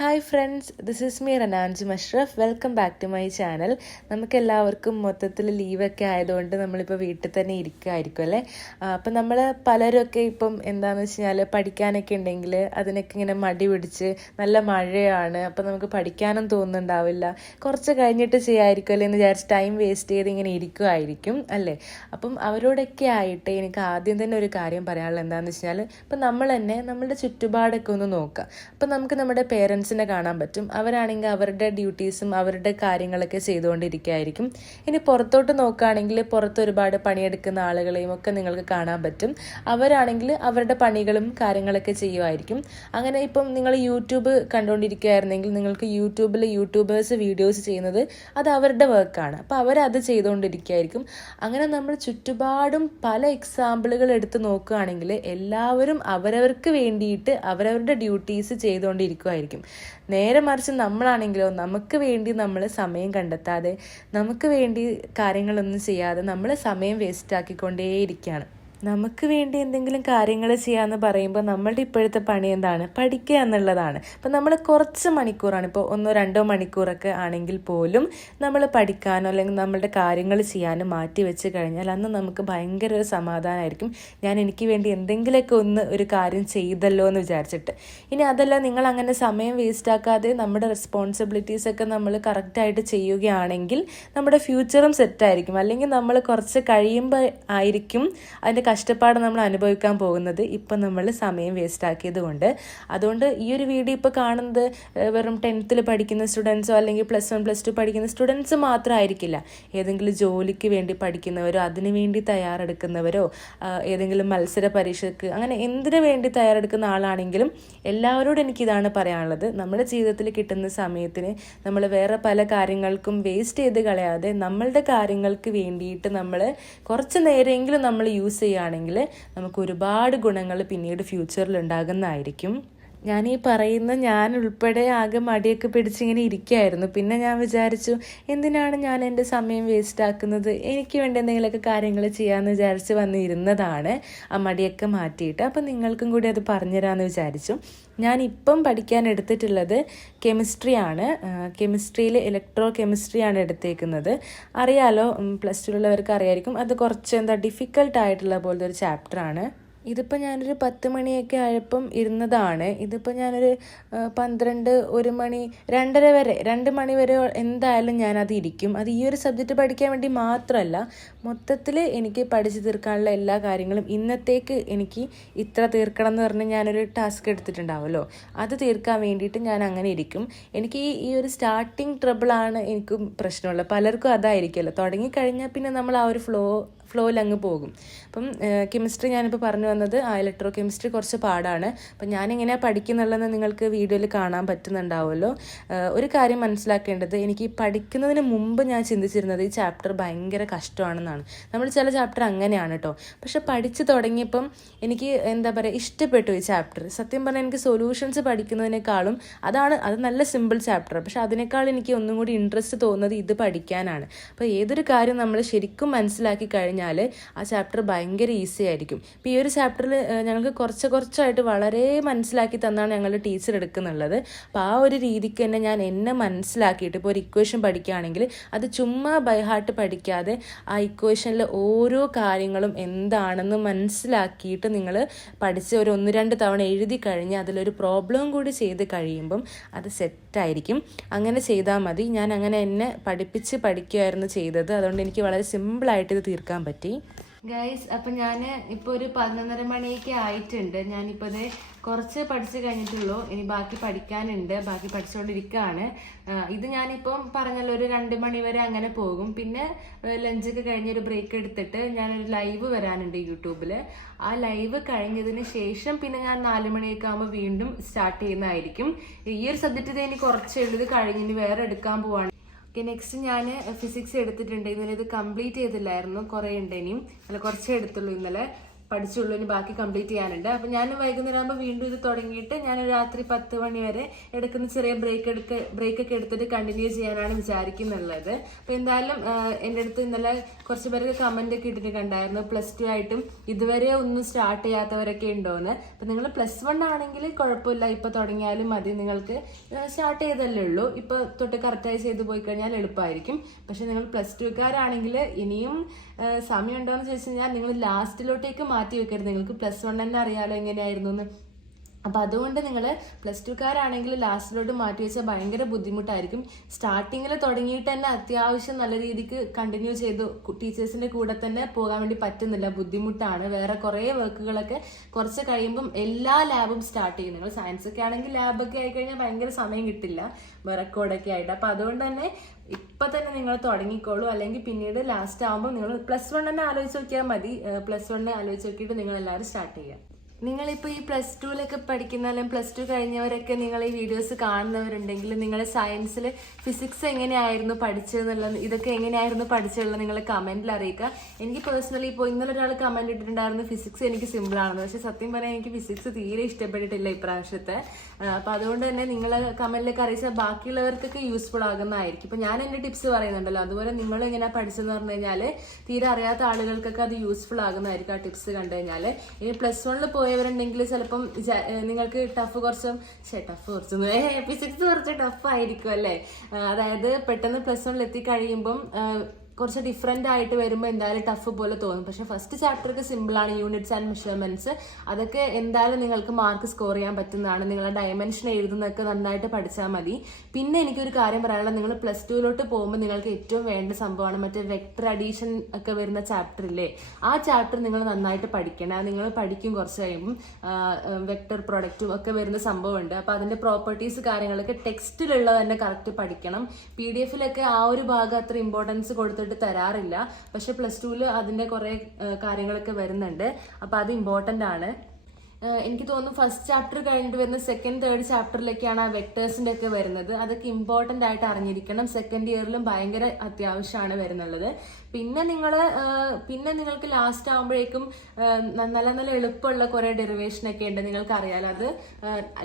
Hi friends this is me റനാൻജി Musharraf welcome back to my channel നമുക്ക് എല്ലാവർക്കും മൊത്തത്തിൽ ലീവൊക്കെ ആയതുകൊണ്ട് നമ്മളിപ്പോൾ വീട്ടിൽ തന്നെ ഇരിക്കുമായിരിക്കും അല്ലേ? അപ്പം നമ്മൾ പലരൊക്കെ ഇപ്പം എന്താണെന്ന് വെച്ച് കഴിഞ്ഞാൽ പഠിക്കാനൊക്കെ ഉണ്ടെങ്കിൽ അതിനൊക്കെ ഇങ്ങനെ മടി പിടിച്ച് നല്ല മഴയാണ് അപ്പം നമുക്ക് പഠിക്കാനും തോന്നുന്നുണ്ടാവില്ല. കുറച്ച് കഴിഞ്ഞിട്ട് ചെയ്യാമായിരിക്കും അല്ലേ എന്ന് വിചാരിച്ച് ടൈം വേസ്റ്റ് ചെയ്ത് ഇങ്ങനെ ഇരിക്കുമായിരിക്കും അല്ലേ? അപ്പം അവരോടൊക്കെ ആയിട്ട് എനിക്ക് ആദ്യം തന്നെ ഒരു കാര്യം പറയാനുള്ളത് എന്താണെന്ന് വെച്ച് കഴിഞ്ഞാൽ ഇപ്പം നമ്മൾ തന്നെ നമ്മളുടെ ചുറ്റുപാടൊക്കെ ഒന്ന് നോക്കുക. അപ്പം നമുക്ക് നമ്മുടെ പേരൻസിനെ കാണാൻ പറ്റും. അവരാണെങ്കിൽ അവരുടെ ഡ്യൂട്ടീസും അവരുടെ കാര്യങ്ങളൊക്കെ ചെയ്തുകൊണ്ടിരിക്കുകയായിരിക്കും. ഇനി പുറത്തോട്ട് നോക്കുകയാണെങ്കിൽ പുറത്ത് ഒരുപാട് പണിയെടുക്കുന്ന ആളുകളെയും ഒക്കെ നിങ്ങൾക്ക് കാണാൻ പറ്റും. അവരാണെങ്കിൽ അവരുടെ പണികളും കാര്യങ്ങളൊക്കെ ചെയ്യുമായിരിക്കും. അങ്ങനെ ഇപ്പം നിങ്ങൾ യൂട്യൂബ് കണ്ടുകൊണ്ടിരിക്കുകയായിരുന്നെങ്കിൽ നിങ്ങൾക്ക് യൂട്യൂബിൽ യൂട്യൂബേഴ്സ് വീഡിയോസ് ചെയ്യുന്നത് അത് അവരുടെ വർക്കാണ് അപ്പോൾ അവരത് ചെയ്തുകൊണ്ടിരിക്കുകയായിരിക്കും. അങ്ങനെ നമ്മൾ ചുറ്റുപാടും പല എക്സാമ്പിളുകൾ എടുത്ത് നോക്കുകയാണെങ്കിൽ എല്ലാവരും അവരവർക്ക് വേണ്ടിയിട്ട് അവരവരുടെ ഡ്യൂട്ടീസ് ചെയ്തുകൊണ്ടിരിക്കുമായിരിക്കും. നേരെ മറിച്ച് നമ്മളാണെങ്കിലോ നമുക്ക് വേണ്ടി നമ്മൾ സമയം കണ്ടെത്താതെ നമുക്ക് വേണ്ടി കാര്യങ്ങളൊന്നും ചെയ്യാതെ നമ്മൾ സമയം വേസ്റ്റ് ആക്കിക്കൊണ്ടേയിരിക്കുകയാണ്. നമുക്ക് വേണ്ടി എന്തെങ്കിലും കാര്യങ്ങൾ ചെയ്യാമെന്ന് പറയുമ്പോൾ നമ്മളുടെ ഇപ്പോഴത്തെ പണി എന്താണ്? പഠിക്കുക എന്നുള്ളതാണ്. ഇപ്പം നമ്മൾ കുറച്ച് മണിക്കൂറാണ്. ഇപ്പോൾ ഒന്നോ രണ്ടോ മണിക്കൂറൊക്കെ ആണെങ്കിൽ പോലും നമ്മൾ പഠിക്കാനോ അല്ലെങ്കിൽ നമ്മളുടെ കാര്യങ്ങൾ ചെയ്യാനോ മാറ്റി വെച്ച് കഴിഞ്ഞാൽ അന്ന് നമുക്ക് ഭയങ്കര ഒരു സമാധാനമായിരിക്കും. ഞാൻ എനിക്ക് വേണ്ടി എന്തെങ്കിലുമൊക്കെ ഒന്ന് ഒരു കാര്യം ചെയ്തല്ലോ എന്ന് വിചാരിച്ചിട്ട്. ഇനി അതല്ല നിങ്ങൾ അങ്ങനെ സമയം വേസ്റ്റ് ആക്കാതെ നമ്മുടെ റെസ്പോൺസിബിലിറ്റീസ് ഒക്കെ നമ്മൾ കറക്റ്റായിട്ട് ചെയ്യുകയാണെങ്കിൽ നമ്മുടെ ഫ്യൂച്ചറും സെറ്റായിരിക്കും അല്ലെങ്കിൽ നമ്മൾ കുറച്ച് കഴിയുമ്പോൾ ആയിരിക്കും അതിന്റെ കഷ്ടപ്പാട് നമ്മൾ അനുഭവിക്കാൻ പോകുന്നത് ഇപ്പം നമ്മൾ സമയം വേസ്റ്റ് ആക്കിയത് കൊണ്ട്. അതുകൊണ്ട് ഈ ഒരു വീഡിയോ ഇപ്പോൾ കാണുന്നത് വെറും ടെൻത്തിൽ പഠിക്കുന്ന സ്റ്റുഡൻസോ അല്ലെങ്കിൽ പ്ലസ് വൺ പ്ലസ് ടു പഠിക്കുന്ന സ്റ്റുഡൻസ് മാത്രമായിരിക്കില്ല ഏതെങ്കിലും ജോലിക്ക് വേണ്ടി പഠിക്കുന്നവരോ അതിനു വേണ്ടി തയ്യാറെടുക്കുന്നവരോ ഏതെങ്കിലും മത്സര പരീക്ഷയ്ക്ക് അങ്ങനെ എന്തിനു വേണ്ടി തയ്യാറെടുക്കുന്ന ആളാണെങ്കിലും എല്ലാവരോടും എനിക്കിതാണ് പറയാനുള്ളത്. നമ്മുടെ ജീവിതത്തിൽ കിട്ടുന്ന സമയത്തിന് നമ്മൾ വേറെ പല കാര്യങ്ങൾക്കും വേസ്റ്റ് ചെയ്ത് കളയാതെ നമ്മളുടെ കാര്യങ്ങൾക്ക് വേണ്ടിയിട്ട് നമ്മൾ കുറച്ച് നേരമെങ്കിലും നമ്മൾ യൂസ് ചെയ്യുകയാണെങ്കിൽ നമുക്ക് ഒരുപാട് ഗുണങ്ങൾ പിന്നീട് ഫ്യൂച്ചറിൽ ഉണ്ടാകുന്നതായിരിക്കും. ഞാൻ ഈ പറയുന്ന ഞാൻ ഉൾപ്പെടെ ആകെ മടിയൊക്കെ പിടിച്ചിങ്ങനെ ഇരിക്കുകയായിരുന്നു പിന്നെ ഞാൻ വിചാരിച്ചു എന്തിനാണ് ഞാൻ എന്റെ സമയം വേസ്റ്റ് ആക്കുന്നത്? എനിക്ക് വേണ്ടി എന്തെങ്കിലുമൊക്കെ കാര്യങ്ങൾ ചെയ്യാമെന്ന് വിചാരിച്ച് വന്നിരുന്നതാണ് ആ മടിയൊക്കെ മാറ്റിയിട്ട്. അപ്പം നിങ്ങൾക്കും കൂടി അത് പറഞ്ഞുതരാമെന്ന് വിചാരിച്ചു. ഞാൻ ഇപ്പം പഠിക്കാൻ എടുത്തിട്ടുള്ളത് കെമിസ്ട്രിയാണ് കെമിസ്ട്രിയിൽ ഇലക്ട്രോ കെമിസ്ട്രിയാണ് എടുത്തേക്കുന്നത്. അറിയാലോ പ്ലസ് ടുവിലുള്ളവർക്ക് അറിയായിരിക്കും. അത് കുറച്ച് എന്താ ഡിഫിക്കൽട്ട് ആയിട്ടുള്ള പോലത്തെ ഒരു ചാപ്റ്ററാണ് ഇതിപ്പോൾ ഞാനൊരു പത്ത് മണിയൊക്കെ ആയപ്പം ഇരുന്നതാണ്. ഇതിപ്പോൾ ഞാനൊരു പന്ത്രണ്ട് ഒരു മണി രണ്ടര വരെ രണ്ട് മണി വരെ എന്തായാലും ഞാനത് ഇരിക്കും. അത് ഈ ഒരു സബ്ജക്റ്റ് പഠിക്കാൻ വേണ്ടി മാത്രമല്ല മൊത്തത്തിൽ എനിക്ക് പഠിച്ചു തീർക്കാനുള്ള എല്ലാ കാര്യങ്ങളും ഇന്നത്തേക്ക് എനിക്ക് ഇത്ര തീർക്കണം എന്ന് പറഞ്ഞ് ഞാനൊരു ടാസ്ക് എടുത്തിട്ടുണ്ടാവുമല്ലോ അത് തീർക്കാൻ വേണ്ടിയിട്ട് ഞാൻ അങ്ങനെ ഇരിക്കും. എനിക്ക് ഈ ഈ ഒരു സ്റ്റാർട്ടിങ് ട്രബിളാണ് എനിക്കും പ്രശ്നമുള്ളത്. പലർക്കും അതായിരിക്കുമല്ലോ. തുടങ്ങിക്കഴിഞ്ഞാൽ പിന്നെ നമ്മൾ ആ ഒരു ഫ്ലോ ഫ്ലോയിൽ അങ്ങ് പോകും. അപ്പം കെമിസ്ട്രി ഞാനിപ്പോൾ പറഞ്ഞു വന്നത് ആ ഇലക്ട്രോ കെമിസ്ട്രി കുറച്ച് പാടാണ്. അപ്പം ഞാനെങ്ങനെയാണ് പഠിക്കുന്നുള്ളതെന്ന് നിങ്ങൾക്ക് വീഡിയോയിൽ കാണാൻ പറ്റുന്നുണ്ടാവുമല്ലോ. ഒരു കാര്യം മനസ്സിലാക്കേണ്ടത് എനിക്ക് പഠിക്കുന്നതിന് മുമ്പ് ഞാൻ ചിന്തിച്ചിരുന്നത് ഈ ചാപ്റ്റർ ഭയങ്കര കഷ്ടമാണെന്നാണ്. നമ്മൾ ചില ചാപ്റ്റർ അങ്ങനെയാണ് കേട്ടോ പക്ഷെ പഠിച്ചു തുടങ്ങിയപ്പം എനിക്ക് എന്താ പറയുക ഇഷ്ടപ്പെട്ടു ഈ ചാപ്റ്റർ സത്യം പറഞ്ഞാൽ എനിക്ക് സൊല്യൂഷൻസ് പഠിക്കുന്നതിനേക്കാളും അതാണ് അത് നല്ല സിമ്പിൾ ചാപ്റ്റർ പക്ഷെ അതിനേക്കാൾ എനിക്ക് ഒന്നും കൂടി ഇൻട്രസ്റ്റ് തോന്നുന്നത് ഇത് പഠിക്കാനാണ്. അപ്പോൾ ഏതൊരു കാര്യം നമ്മൾ ശരിക്കും മനസ്സിലാക്കി കഴിഞ്ഞാൽ ആ ചാപ്റ്റർ ഭയങ്കര ഈസി ആയിരിക്കും. ഇപ്പോൾ ഈ ഒരു ചാപ്റ്ററിൽ ഞങ്ങൾക്ക് കുറച്ച് കുറച്ചായിട്ട് വളരെ മനസ്സിലാക്കി തന്നാണ് ഞങ്ങൾ ടീച്ചർ എടുക്കുന്നുള്ളത്. അപ്പോൾ ആ ഒരു രീതിക്ക് തന്നെ ഞാൻ എന്നെ മനസ്സിലാക്കിയിട്ട് ഇപ്പോൾ ഒരു ഇക്വേഷൻ പഠിക്കുകയാണെങ്കിൽ അത് ചുമ്മാ ബൈഹാർട്ട് പഠിക്കാതെ ആ ഇക്വേഷനിലെ ഓരോ കാര്യങ്ങളും എന്താണെന്ന് മനസ്സിലാക്കിയിട്ട് നിങ്ങൾ പഠിച്ച് ഒരു ഒന്ന് രണ്ട് തവണ എഴുതി കഴിഞ്ഞ് അതിലൊരു പ്രോബ്ലം കൂടി ചെയ്ത് കഴിയുമ്പം അത് സെറ്റായിരിക്കും അങ്ങനെ ചെയ്താൽ മതി. ഞാൻ അങ്ങനെ എന്നെ പഠിപ്പിച്ച് പഠിക്കുമായിരുന്നു ചെയ്തത്. അതുകൊണ്ട് എനിക്ക് വളരെ സിമ്പിളായിട്ട് ഇത് തീർക്കാൻ പറ്റി. ഗൈസ് അപ്പം ഞാൻ ഇപ്പോൾ ഒരു പതിനൊന്നര മണിയൊക്കെ ആയിട്ടുണ്ട്. ഞാനിപ്പോൾ അത് കുറച്ച് പഠിച്ച് കഴിഞ്ഞിട്ടുള്ളൂ. ഇനി ബാക്കി പഠിക്കാനുണ്ട്. ബാക്കി പഠിച്ചുകൊണ്ടിരിക്കുകയാണ് ഇത് ഞാനിപ്പം പറഞ്ഞല്ലോ ഒരു രണ്ട് മണി വരെ അങ്ങനെ പോകും. പിന്നെ ലഞ്ചൊക്കെ കഴിഞ്ഞ് ഒരു ബ്രേക്ക് എടുത്തിട്ട് ഞാനൊരു ലൈവ് വരാനുണ്ട് യൂട്യൂബിൽ ആ ലൈവ് കഴിഞ്ഞതിന് ശേഷം പിന്നെ ഞാൻ നാല് മണിയൊക്കെ ആകുമ്പോൾ വീണ്ടും സ്റ്റാർട്ട് ചെയ്യുന്നതായിരിക്കും. ഈ ഒരു സബ്ജക്റ്റ് ഇത് ഇനി കുറച്ച് കഴിഞ്ഞ് ഇനി വേറെ എടുക്കാൻ പോവാണ്. ഓക്കെ നെക്സ്റ്റ് ഞാൻ ഫിസിക്സ് എടുത്തിട്ടുണ്ട്. ഇന്നലെ ഇത് കംപ്ലീറ്റ് ചെയ്തില്ലായിരുന്നു. കുറേ ഉണ്ട് ഇനിയും. അല്ല കുറച്ചേ എടുത്തുള്ളൂ ഇന്നലെ. പഠിച്ചുള്ളൂ ഇനി ബാക്കി കംപ്ലീറ്റ് ചെയ്യാനുണ്ട്. അപ്പം ഞാൻ വൈകുന്നേരം ആകുമ്പോൾ വീണ്ടും ഇത് തുടങ്ങിയിട്ട് ഞാൻ രാത്രി പത്ത് മണി വരെ എടുക്കുന്ന ചെറിയ ബ്രേക്ക് എടുക്ക ബ്രേക്ക് ഒക്കെ എടുത്തിട്ട് കണ്ടിന്യൂ ചെയ്യാനാണ് വിചാരിക്കുന്നുള്ളത്. അപ്പം എന്തായാലും എന്റെ അടുത്ത് ഇന്നലെ കുറച്ച് പേർക്ക് കമന്റ് ഒക്കെ ഇട്ടിട്ട് കണ്ടായിരുന്നു. പ്ലസ് ടു ആയിട്ടും ഇതുവരെ ഒന്നും സ്റ്റാർട്ട് ചെയ്യാത്തവരൊക്കെ ഉണ്ടോയെന്ന് അപ്പം നിങ്ങൾ പ്ലസ് വൺ ആണെങ്കിൽ കുഴപ്പമില്ല ഇപ്പോൾ തുടങ്ങിയാലും മതി. നിങ്ങൾക്ക് സ്റ്റാർട്ട് ചെയ്തല്ലേ ഉള്ളൂ. ഇപ്പോൾ തൊട്ട് കറക്റ്റായി ചെയ്ത് പോയി കഴിഞ്ഞാൽ എളുപ്പമായിരിക്കും. പക്ഷേ നിങ്ങൾ പ്ലസ് ടുക്കാരാണെങ്കിൽ ഇനിയും സമയം ഉണ്ടോ എന്ന് ചോദിച്ചു കഴിഞ്ഞാൽ നിങ്ങൾ ലാസ്റ്റിലോട്ടേക്ക് മാറ്റി വെക്കരുത്. നിങ്ങൾക്ക് പ്ലസ് വൺ തന്നെ അറിയാലോ എങ്ങനെയായിരുന്നു എന്ന്. അപ്പോൾ അതുകൊണ്ട് നിങ്ങൾ പ്ലസ് ടുക്കാരാണെങ്കിൽ ലാസ്റ്റിലോട്ട് മാറ്റി വെച്ചാൽ ഭയങ്കര ബുദ്ധിമുട്ടായിരിക്കും. സ്റ്റാർട്ടിങ്ങിൽ തുടങ്ങിയിട്ട് തന്നെ അത്യാവശ്യം നല്ല രീതിക്ക് കണ്ടിന്യൂ ചെയ്ത്. ടീച്ചേഴ്സിന്റെ കൂടെ തന്നെ പോകാൻ വേണ്ടി പറ്റുന്നില്ല. ബുദ്ധിമുട്ടാണ്. വേറെ കുറേ വർക്കുകളൊക്കെ കുറച്ച് കഴിയുമ്പം എല്ലാ ലാബും സ്റ്റാർട്ട് ചെയ്യും. നിങ്ങൾ സയൻസ് ഒക്കെ ആണെങ്കിൽ ലാബൊക്കെ ആയിക്കഴിഞ്ഞാൽ ഭയങ്കര സമയം കിട്ടില്ല. റെക്കോർഡൊക്കെ ആയിട്ട്. അപ്പോൾ അതുകൊണ്ട് തന്നെ ഇപ്പം തന്നെ നിങ്ങൾ തുടങ്ങിക്കോളൂ. അല്ലെങ്കിൽ പിന്നീട് ലാസ്റ്റ് ആകുമ്പോൾ നിങ്ങൾ പ്ലസ് വൺ തന്നെ ആലോചിച്ച് നോക്കിയാൽ മതി. പ്ലസ് വണ്ണിനെ ആലോചിച്ച് നോക്കിയിട്ട് നിങ്ങൾ എല്ലാവരും സ്റ്റാർട്ട് ചെയ്യുക നിങ്ങളിപ്പോൾ ഈ പ്ലസ് ടുവിലൊക്കെ പഠിക്കുന്ന അല്ലെങ്കിൽ പ്ലസ് ടു കഴിഞ്ഞവരൊക്കെ നിങ്ങൾ ഈ വീഡിയോസ് കാണുന്നവരുണ്ടെങ്കിൽ നിങ്ങൾ സയൻസിൽ ഫിസിക്സ് എങ്ങനെയായിരുന്നു പഠിച്ചതെന്നുള്ളത് ഇതൊക്കെ എങ്ങനെയായിരുന്നു പഠിച്ചതെന്നുള്ളത് നിങ്ങൾ കമന്റിൽ അറിയിക്കുക. എനിക്ക് പേഴ്സണലി ഇപ്പോൾ ഇന്നലെ ഒരാൾ കമന്റ് ഇട്ടിട്ടുണ്ടായിരുന്നു ഫിസിക്സ് എനിക്ക് സിമ്പിൾ സിമ്പിളാണെന്ന് പക്ഷേ സത്യം പറയാൻ എനിക്ക് ഫിസിക്സ് തീരെ ഇഷ്ടപ്പെട്ടിട്ടില്ല ഇപ്രാവശ്യത്തെ അപ്പോൾ അതുകൊണ്ട് തന്നെ നിങ്ങൾ കമന്റിലൊക്കെ അറിയിച്ചാൽ ബാക്കിയുള്ളവർക്കൊക്കെ യൂസ്ഫുൾ ആകുന്നതായിരിക്കും. ഇപ്പോൾ ഞാൻ എന്റെ ടിപ്സ് പറയുന്നുണ്ടല്ലോ അതുപോലെ നിങ്ങൾ എങ്ങനെ പഠിച്ചതെന്ന് പറഞ്ഞു കഴിഞ്ഞാൽ തീരെ അറിയാത്ത ആളുകൾക്കൊക്കെ അത് യൂസ്ഫുൾ ആകുന്നതായിരിക്കും ആ ടിപ്സ് കണ്ടു കഴിഞ്ഞാൽ ഇനി പ്ലസ് വണ്ണിൽ പോയവരുണ്ടെങ്കിൽ ചിലപ്പം നിങ്ങൾക്ക് ടഫ് കുറച്ചും ടഫ് കുറച്ചും ഫിസിക്സ് കുറച്ച് ടഫ് ആയിരിക്കും അല്ലേ? അതായത് പെട്ടെന്ന് പ്ലസ് വണ്ണിൽ എത്തി കഴിയുമ്പം കുറച്ച് ഡിഫറെന്റ് ആയിട്ട് വരുമ്പോൾ എന്തായാലും ടഫ് പോലെ തോന്നും. പക്ഷേ ഫസ്റ്റ് ചാപ്റ്റർക്ക് സിമ്പിളാണ് യൂണിറ്റ്സ് ആൻഡ് മെഷർമെന്റ്സ് അതൊക്കെ എന്തായാലും നിങ്ങൾക്ക് മാർക്ക് സ്കോർ ചെയ്യാൻ പറ്റുന്നതാണ്. നിങ്ങളുടെ ഡയമെൻഷൻ എഴുതുന്നതൊക്കെ നന്നായിട്ട് പഠിച്ചാൽ മതി. പിന്നെ എനിക്കൊരു കാര്യം പറയാനുള്ളത് നിങ്ങൾ പ്ലസ് ടുവിലോട്ട് പോകുമ്പോൾ നിങ്ങൾക്ക് ഏറ്റവും വേണ്ട സംഭവമാണ് മറ്റേ വെക്ടർ അഡീഷൻ ഒക്കെ വരുന്ന ചാപ്റ്റർ ഇല്ലേ? ആ ചാപ്റ്റർ നിങ്ങൾ നന്നായിട്ട് പഠിക്കണം. നിങ്ങൾ പഠിക്കും കുറച്ച് കഴിയുമ്പോൾ വെക്ടർ പ്രൊഡക്റ്റും ഒക്കെ വരുന്ന സംഭവമുണ്ട്. അപ്പോൾ അതിന്റെ പ്രോപ്പർട്ടീസ് കാര്യങ്ങളൊക്കെ ടെക്സ്റ്റിലുള്ളത് തന്നെ കറക്റ്റ് പഠിക്കണം. പി ഡി എഫിലൊക്കെ ആ ഒരു ഭാഗം അത്ര ഇമ്പോർട്ടൻസ് കൊടുത്തിട്ട് തരാറില്ല. പക്ഷെ പ്ലസ് ടുവിൽ അതിന്റെ കുറേ കാര്യങ്ങളൊക്കെ വരുന്നുണ്ട്. അപ്പോൾ അത് ഇമ്പോർട്ടന്റ് ആണ്. എനിക്ക് തോന്നുന്നു ഫസ്റ്റ് ചാപ്റ്റർ കഴിഞ്ഞിട്ട് വരുന്ന സെക്കൻഡ് തേർഡ് ചാപ്റ്ററിലേക്കാണ് ആ വെക്ടേഴ്സിന്റെ ഒക്കെ വരുന്നത്. അതൊക്കെ ഇമ്പോർട്ടന്റ് ആയിട്ട് അറിഞ്ഞിരിക്കണം. സെക്കൻഡ് ഇയറിലും ഭയങ്കര അത്യാവശ്യമാണ് വരുന്നുള്ളത്. പിന്നെ നിങ്ങൾ പിന്നെ നിങ്ങൾക്ക് ലാസ്റ്റ് ആകുമ്പോഴേക്കും നല്ല നല്ല എളുപ്പമുള്ള കുറേ ഡെറിവേഷൻ ഒക്കെ ഉണ്ട് നിങ്ങൾക്ക് അറിയാലോ അത്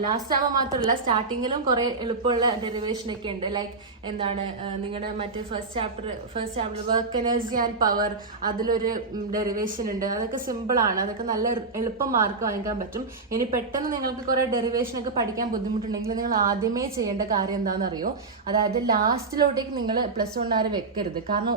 ലാസ്റ്റ് ആകുമ്പോൾ മാത്രമല്ല സ്റ്റാർട്ടിങ്ങിലും കുറേ എളുപ്പമുള്ള ഡെറിവേഷൻ ഒക്കെ ഉണ്ട്. ലൈക്ക് എന്താണ് നിങ്ങളുടെ മറ്റേ first chapter first chapter work energy and power അതിലൊരു ഡെറിവേഷൻ ഉണ്ട്. അതൊക്കെ സിമ്പിൾ ആണ്. അതൊക്കെ നല്ല എളുപ്പം മാർക്ക് വാങ്ങിക്കാൻ പറ്റും. ഇനി പെട്ടെന്ന് നിങ്ങൾക്ക് കുറേ ഡെറിവേഷൻ ഒക്കെ പഠിക്കാൻ ബുദ്ധിമുട്ടുണ്ടെങ്കിൽ നിങ്ങൾ ആദ്യമേ ചെയ്യേണ്ട കാര്യം എന്താണെന്ന് അറിയോ അതായത് ലാസ്റ്റിലോട്ടേക്ക് നിങ്ങൾ പ്ലസ് വൺ ആര് വെക്കരുത്. കാരണം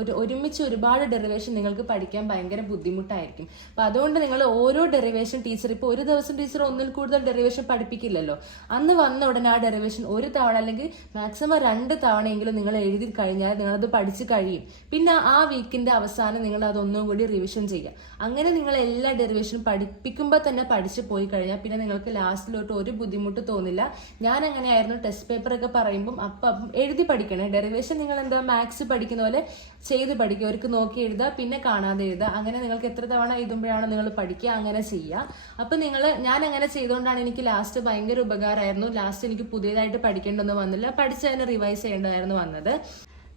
ഒരു ഒരുമിച്ച് ഒരുപാട് ഡെറിവേഷൻ നിങ്ങൾക്ക് പഠിക്കാൻ ഭയങ്കര ബുദ്ധിമുട്ടായിരിക്കും. അപ്പൊ അതുകൊണ്ട് നിങ്ങൾ ഓരോ ഡെറിവേഷൻ ടീച്ചർ ഇപ്പോൾ ഒരു ദിവസം ടീച്ചർ ഒന്നിൽ കൂടുതൽ ഡെറിവേഷൻ പഠിപ്പിക്കില്ലല്ലോ. അന്ന് വന്ന ഉടനെ ആ ഡെറിവേഷൻ ഒരു തവണ അല്ലെങ്കിൽ മാക്സിമം രണ്ട് തവണയെങ്കിലും നിങ്ങൾ എഴുതി കഴിഞ്ഞാൽ നിങ്ങളത് പഠിച്ച് കഴിയും. പിന്നെ ആ വീക്കിന്റെ അവസാനം നിങ്ങൾ അതൊന്നും കൂടി റിവിഷൻ ചെയ്യുക. അങ്ങനെ നിങ്ങൾ എല്ലാ ഡെറിവേഷനും പഠിപ്പിക്കുമ്പോൾ തന്നെ പഠിച്ചു പോയി കഴിഞ്ഞാൽ പിന്നെ നിങ്ങൾക്ക് ലാസ്റ്റിലോട്ട് ഒരു ബുദ്ധിമുട്ട് തോന്നില്ല. ഞാൻ അങ്ങനെയായിരുന്നു ടെസ്റ്റ് പേപ്പർ ഒക്കെ പറയുമ്പം അപ്പം അപ്പം എഴുതി പഠിക്കണേ. ഡെറിവേഷൻ നിങ്ങൾ എന്താ മാത്സ് പഠിക്കുന്ന പോലെ ചെയ്ത് പഠിക്കുക. അവർക്ക് നോക്കി എഴുതുക പിന്നെ കാണാതെ എഴുതുക. അങ്ങനെ നിങ്ങൾക്ക് എത്ര തവണ എഴുതുമ്പോഴാണ് നിങ്ങൾ പഠിക്കുക അങ്ങനെ ചെയ്യുക. അപ്പം നിങ്ങൾ ഞാൻ അങ്ങനെ ചെയ്തുകൊണ്ടാണ് എനിക്ക് ലാസ്റ്റ് ഭയങ്കര ഉപകാരമായിരുന്നു. ലാസ്റ്റ് എനിക്ക് പുതിയതായിട്ട് പഠിക്കേണ്ടൊന്നും വന്നില്ല. പഠിച്ചതിനെ റിവൈസ് ചെയ്യേണ്ടതായിരുന്നു വന്നത്.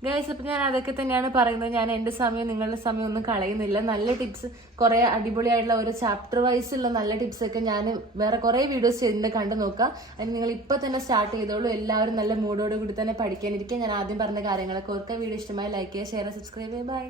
ഗൈസ് അപ്പം ഞാൻ അതൊക്കെ തന്നെയാണ് പറയുന്നത്. ഞാൻ എന്റെ സമയം നിങ്ങളുടെ സമയം ഒന്നും കളയുന്നില്ല. നല്ല ടിപ്സ് കുറേ അടിപൊളിയായിട്ടുള്ള ഓരോ ചാപ്റ്റർ വൈസ് ഉള്ള നല്ല ടിപ്സൊക്കെ ഞാൻ വേറെ കുറേ വീഡിയോസ് ചെയ്തിട്ടുണ്ട് കണ്ടു നോക്കാം അതിന് നിങ്ങൾ ഇപ്പോൾ തന്നെ സ്റ്റാർട്ട് ചെയ്തോളൂ. എല്ലാവരും നല്ല മൂഡോട് കൂടി തന്നെ പഠിക്കാനിരിക്കുക ഞാൻ ആദ്യം പറഞ്ഞ കാര്യങ്ങളൊക്കെ ഓർക്കുക. വീഡിയോ ഇഷ്ടമായി ലൈക്ക് ചെയ്യുക ഷെയർ സബ്സ്ക്രൈബ് ചെയ്യുക. ബൈ